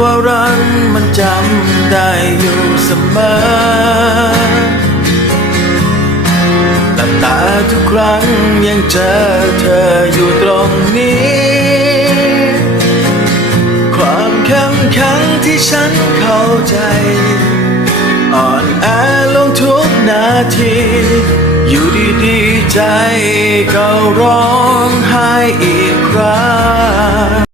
ว่ารักมันจำได้อยู่เสมอหลับตาทุกครั้งยังเจอเธออยู่ตรงนี้ ความเข้มแข็งที่ฉันเข้าใจ อ่อนแอลงทุกนาที อยู่ดีๆใจก็ร้องไห้อีกครั้ง